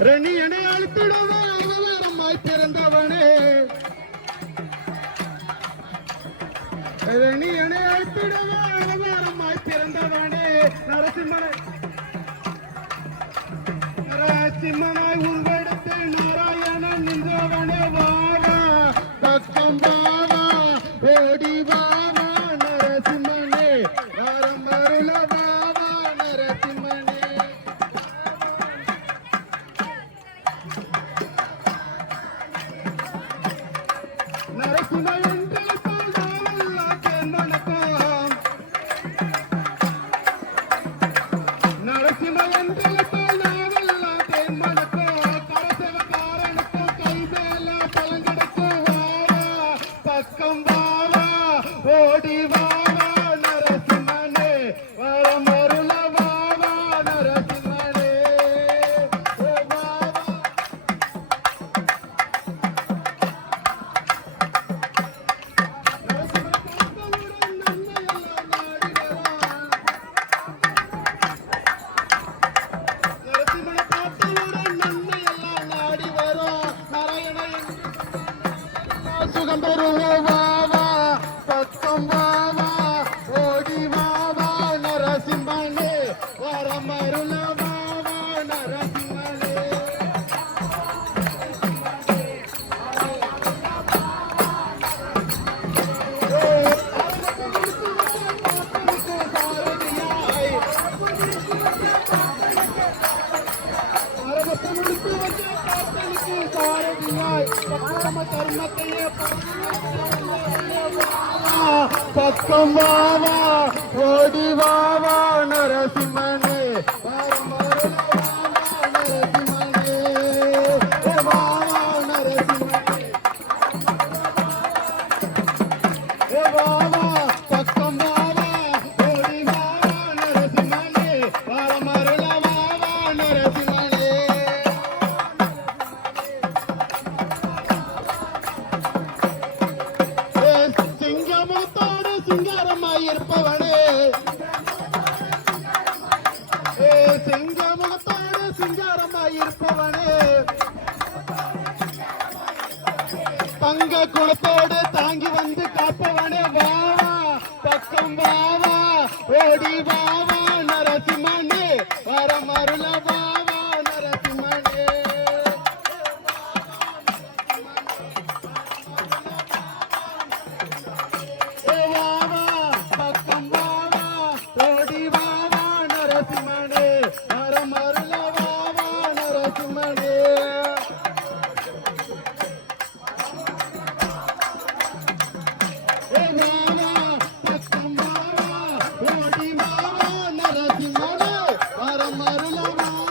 ரணியனை அழுத்திடவே அவதாரமாய் பிறந்தவனே ரணியனை அழுத்திடவே அவதாரமாய் பிறந்தவனே நரசிம்மனாய் உள்வெடுத்தில் நாராயணன் நின்றவனே வாவா பக்கம் வாவா ஓடி வாவா நரசிம்மனே வாரம் அருள வாவா நரசிம்மனே நரசிம்ம என்று பாடாவல்லாக்கேன் வணக்கம் நரசிம்ம என்று பாடாவல்லாக்கேன் வணக்கம் கரசவக்காரனுக்கும் கைவேல பலங்கெடுக்கும் வாவா பக்கம் வாவா ஓடி வாவா நரசிம்மனே வரம் அருள வாவா நரசிம்மனே வாவா சுகம் பெறுவாவா பக்கம் வாவா ஓடி வாவா நரசிம்மனே வரம் அருள வாவா நரசிம்மனே பக்கம் வாவா ஓடி வாவா நரசிம்மனே நரசிம்மனே வாவா நரசிம்மனே வாவா பக்கம் வாவா ஓடி வாவா நரசிம்மனே வரமருள வாவா நரசிம்மனே சிங்கமுகத்தோடு சிங்காரமாயிருப்பவனே சிங்கமுகத்தோடு சிங்காரமாயிருப்பவனே தங்க குணத்தோடு தாங்கி வந்து காப்பவனே வாவா பக்கம் வாவா ஓடி வாவா நரசிம்மனே வரம் அருள வாவா நரசிம்மனே வாவா பக்கம் வாவா ஓடி வாவா நரசிம்மனே வரம் அருள வாவா நரசிம்மனே வாவா பக்கம் வாவா ஓடி வாவா நரசிம்மனே வரம் அருள வாவா